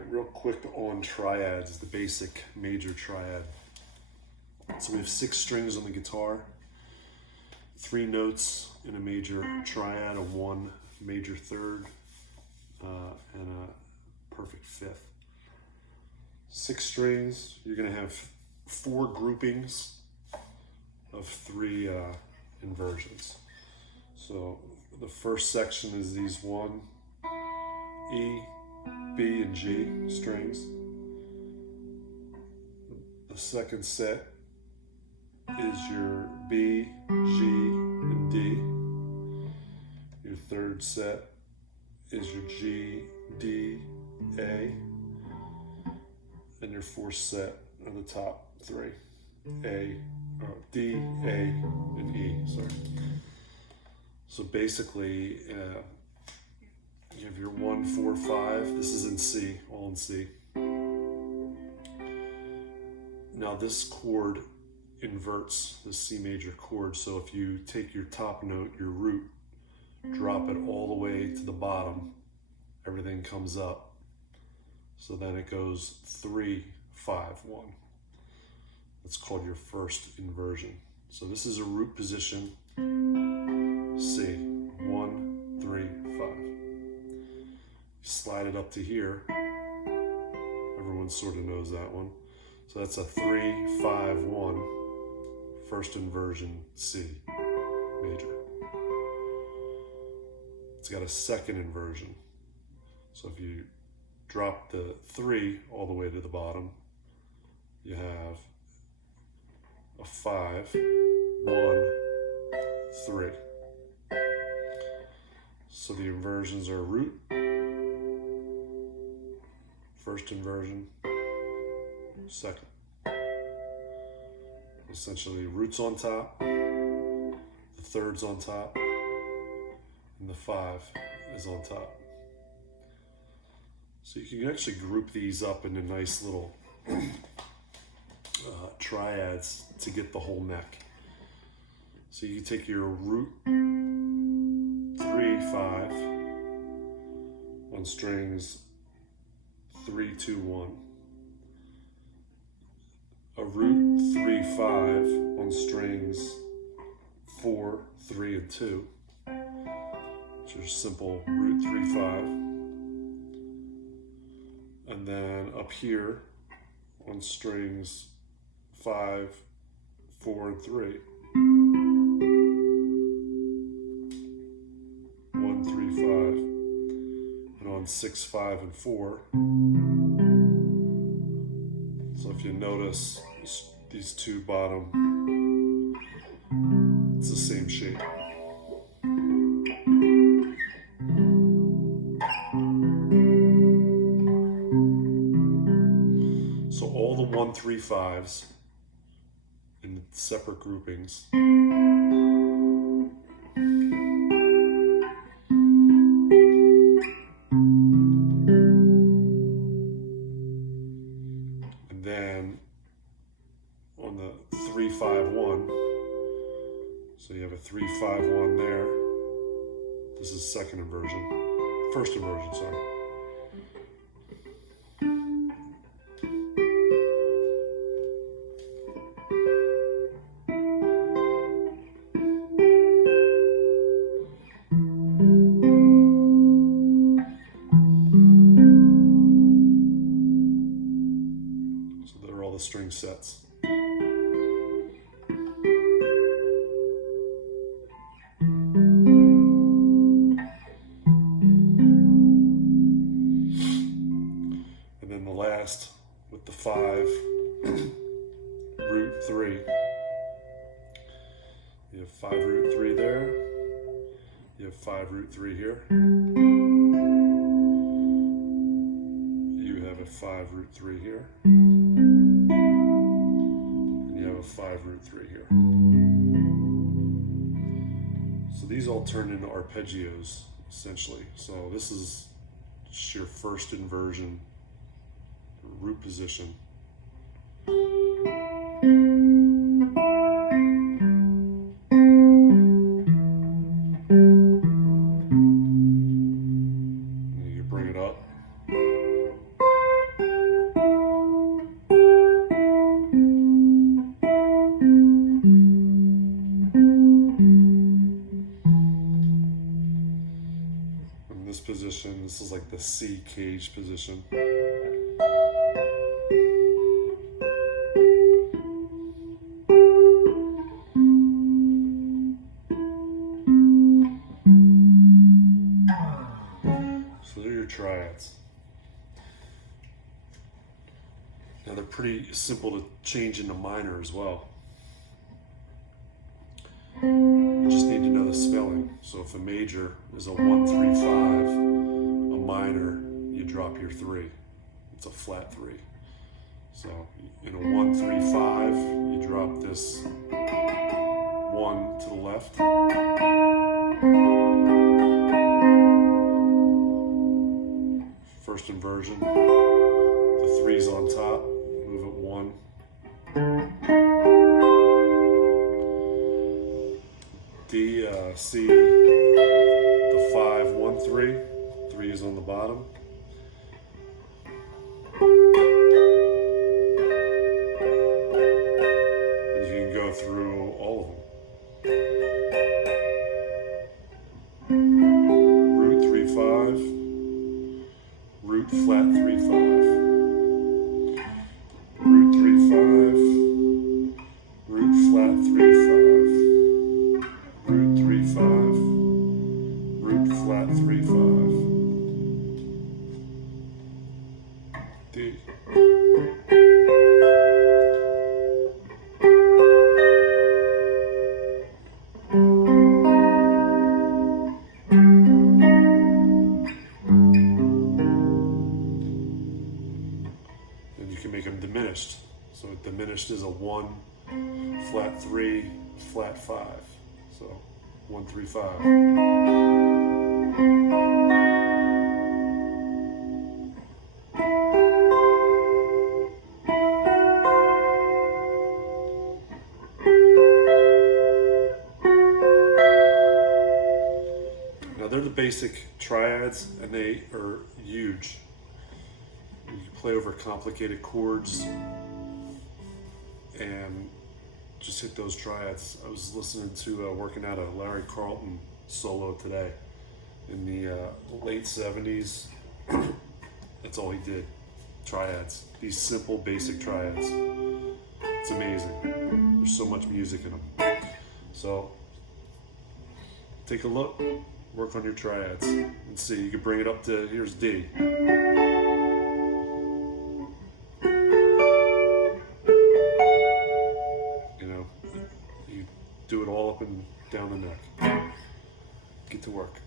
right, real quick on triads, the basic major triad. So we have 6 strings on the guitar, 3 notes in a major triad, a 1 major third, and a perfect fifth. 6 strings, you're gonna have 4 groupings of 3 inversions. So the first section is these 1, E, B, and G strings. The second set is your B, G, and D. Your third set is your G, D, A. And your fourth set are the top 3, D, A, and E, sorry. So basically, you have your 1, 4, 5. This is in C, all in C. Now this chord inverts the C major chord. So if you take your top note, your root, drop it all the way to the bottom, everything comes up. So then it goes 3, 5, 1. That's called your first inversion. So this is a root position, C, 1, 3, 5. Slide it up to here. Everyone sort of knows that one. So that's a 3, 5, 1, first inversion, C major. It's got a second inversion. So if you drop the 3 all the way to the bottom, you have a 5, 1, 3. So the inversions are root, first inversion, second. Essentially, root's on top, the third's on top, and the 5 is on top. So you can actually group these up into nice little triads to get the whole neck. So you take your root 3, 5 on strings 3, 2, 1. A root 3, 5 on strings 4, 3, and 2, which are simple root 3, 5. And then up here on strings 5, 4, and 3. 1, 3, 5. And on 6, 5, and 4. So if you notice these 2 bottom, it's the same shape. So all the 1, 3, 5s in separate groupings. And then on the 3, 5, 1, so you have a 3, 5, 1 there. This is second inversion, first inversion, sorry. String sets. And then the last with the 5, root 3. You have 5 root 3 there. You have 5 root 3 here. You have a 5 root 3 here. 5 root 3 here. So these all turn into arpeggios essentially. So this is just your first inversion, root position. And you bring it up. C cage position. So they're your triads. Now they're pretty simple to change into minor as well. You just need to know the spelling. So if a major is a 1, 3, 5, a minor, you drop your 3. It's a flat 3. So in a 1, 3, 5, you drop this 1 to the left. First inversion. The 3's on top. Move it 1. D, C, the 5, 1, 3. 3 is on the bottom. And you can go through all of them. Root 3, 5. Root flat 3, 5. Root 3, 5. Root flat 3, 5. Root 3, 5. Root flat 3, 5. D. And you can make them diminished. So diminished is a 1, flat 3, flat 5. So 1, 3, 5. Now they're the basic triads, and they are huge. You can play over complicated chords and just hit those triads. I was listening to working out a Larry Carlton solo today in the late 70s. That's all he did, triads. These simple basic triads. It's amazing. There's so much music in them. So take a look, work on your triads, and see. You can bring it up to, here's D. Do it all up and down the neck. Get to work.